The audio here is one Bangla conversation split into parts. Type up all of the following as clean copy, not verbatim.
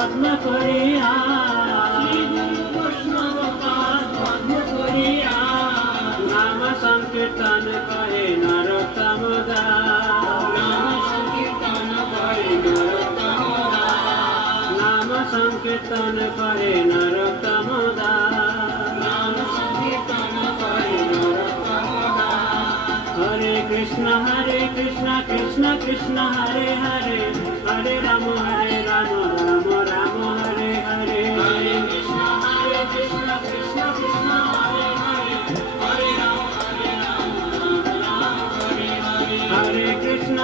পদ্ম করিয়া বৈষ্ণব পাদ পদ্ম করিয়া নাম সংকীর্তন করে নরোত্তম দাস নাম সংকীর্তন করে নরোত্তম দাস নাম সংকীর্তন করে নরোত্তম দাস নাম সংকীর্তন করে নরোত্তম দাস হরে কৃষ্ণ কৃষ্ণ কৃষ্ণ হরে হরে হরে রাম রাম রাম হরে হরে হরে কৃষ্ণ কৃষ্ণ কৃষ্ণ হরে হরে হরে রাম রাম হরে হরে হরে কৃষ্ণ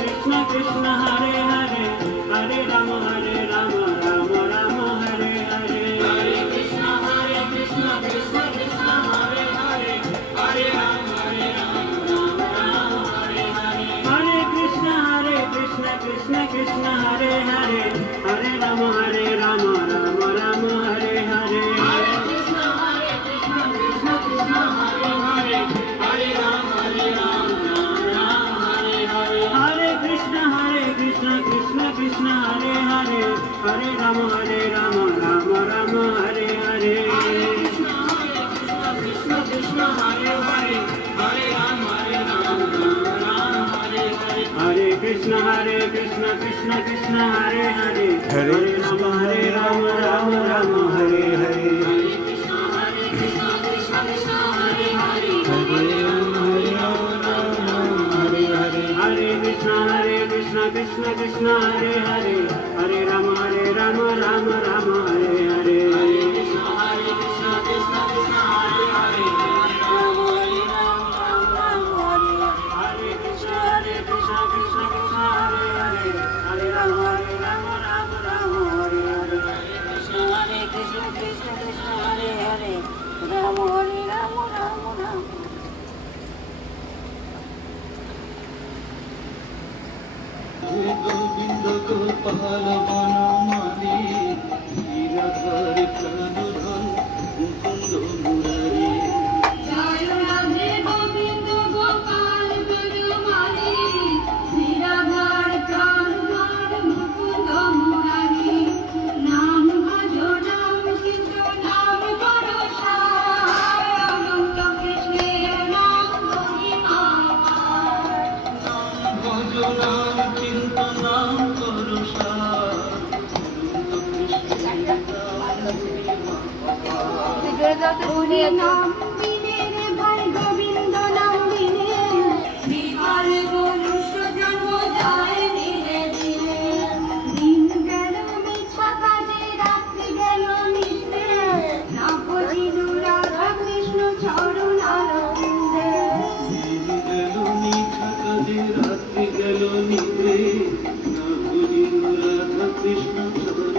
কৃষ্ণ কৃষ্ণ হরে হরে হরে রাম রাম রাম হরে হরে হরে কৃষ্ণ কৃষ্ণ কৃষ্ণ হরে হরে হরে রাম রাম হরে হরে হরে কৃষ্ণ কৃষ্ণ হরে হরে হরে রাম রাম রাম হরে হরে হরে কৃষ্ণ কৃষ্ণ কৃষ্ণ হরে হরে হরে রাম রাম হরে হরে হরে কৃষ্ণ কৃষ্ণ কৃষ্ণ হরে হরে হরে রাম রাম রাম হরে হরে হরে কৃষ্ণ কৃষ্ণ কৃষ্ণ হরে হরে হরে রাম রাম হরে হরে হরে কৃষ্ণ কৃষ্ণ কৃষ্ণ হরে হরে হরে রাম রাম রাম হরে হরে হরে কৃষ্ণ কৃষ্ণ কৃষ্ণ হরে হরে হরে রাম রাম হরে হরে হরে কৃষ্ণ কৃষ্ণ কৃষ্ণ হরে হরে হরে রাম রাম রাম হরে হরে হরে কৃষ্ণ কৃষ্ণ কৃষ্ণ হরে হরে হরে রাম রাম হরে হরে কৃষ্ণ কৃষ্ণ কৃষ্ণ হরে হরে হরে রাম রাম হরে হরে হরে কৃষ্ণ কৃষ্ণ কৃষ্ণ হরে হরে রাম রাম রাম গোবিন্দ গোপাল বনমালী নিরাধার প্রাণধন মুকুন্দ মুরারি জয় রাধে গোবিন্দ গোপাল বনমালী নিরাধার প্রাণধন মুকুন্দ মুরারি নাম ভজ নাম কৃষ্ণ নাম করো সার অনন্ত কৃষ্ণের নাম মহিমা নাম ভজ নাম চিন্ত নাম করো সার কৃষ্ণের নাম হরি নাম বিনে রে ভাই গোবিন্দ নাম বিনে বিহার মনুষ্য জন্ম যায় ধীরে ধীরে দিন গেল মিছা কাজে রাত্রি গেল নিদ্রে না বুঝিলু রাধা কৃষ্ণ চরণ আনন্দে দিন গেল নিশা কাজে রাত্রি গেল নিদ্রে না বুঝিল রাধা কৃষ্ণ চরণ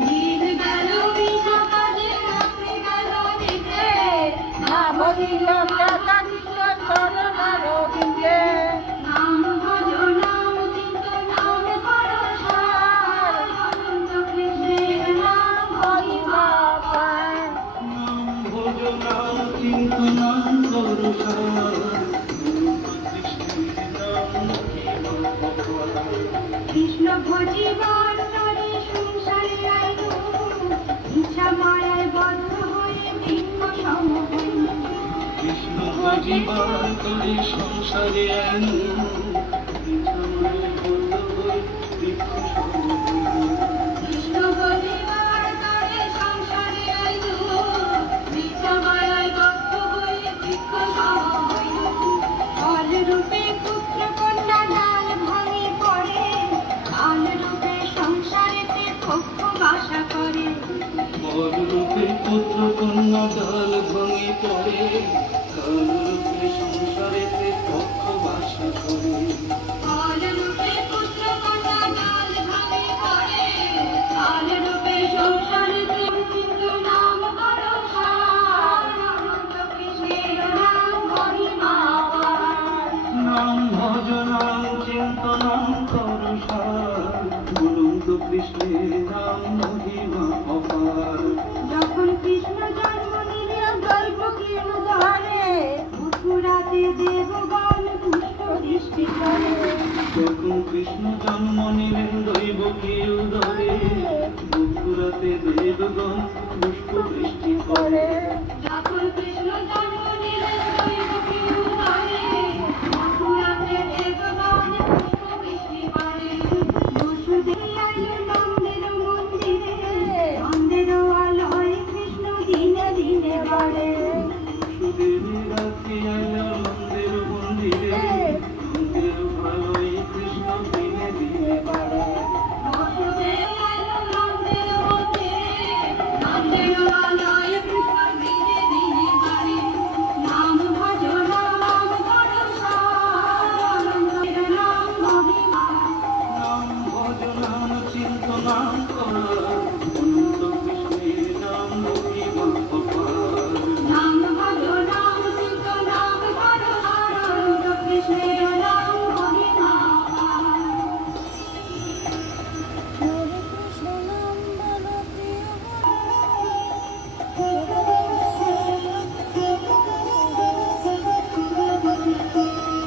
দিন গেল মিছা কাজে রাত্রি গেল নিদ্রে না বুঝিলাম রাধা কৃষ্ণ চরণ আনন্দে নাম ভজ নাম চিন্ত নাম করো সার অনন্ত কৃষ্ণের নাম মহিমা পায় নাম ভজ নাম চিন্ত নাম করো সার কৃষ্ণের নাম মহিমা অপার কৃষ্ণ ভজিবার তরে সংসারে আইল ইচ্ছা মায়ায় বদ্ধ হয়ে বৃক্ষ সম হইল কৃষ্ণ ভজিবার তরে সংসারে আইল কৃষ্ণ ভজিবার তরে সংসারে আইল ইচ্ছা মায়ায় বদ্ধ হয়ে বৃক্ষ সম হইল ফল রূপে পুত্র কন্যা ডাল ভাঙে পড়ে কাল রূপে সংসারেতে পক্ষ বাসা করে বলরূপে পুত্র কন্যা ডাল ভঙে পড়ে কালরূপে সংসারেতে পক্ষ বাসা করে কাল রূপে পুত্র কন্যা ডাল ভাঙে পড়ে কাল রূপে সংসারেতে চিন্ত নাম করো সার অনন্ত কৃষ্ণের নাম মহিমা পার নাম ভজ নাম চিন্ত নাম করো সার অনন্ত কৃষ্ণের নাম মহিমা অপার যখন কৃষ্ণ জন্ম নিল গর্ভ কেন ধরে মথুরাতে দেবগণ পুষ্প দৃষ্টি করে যখন কৃষ্ণ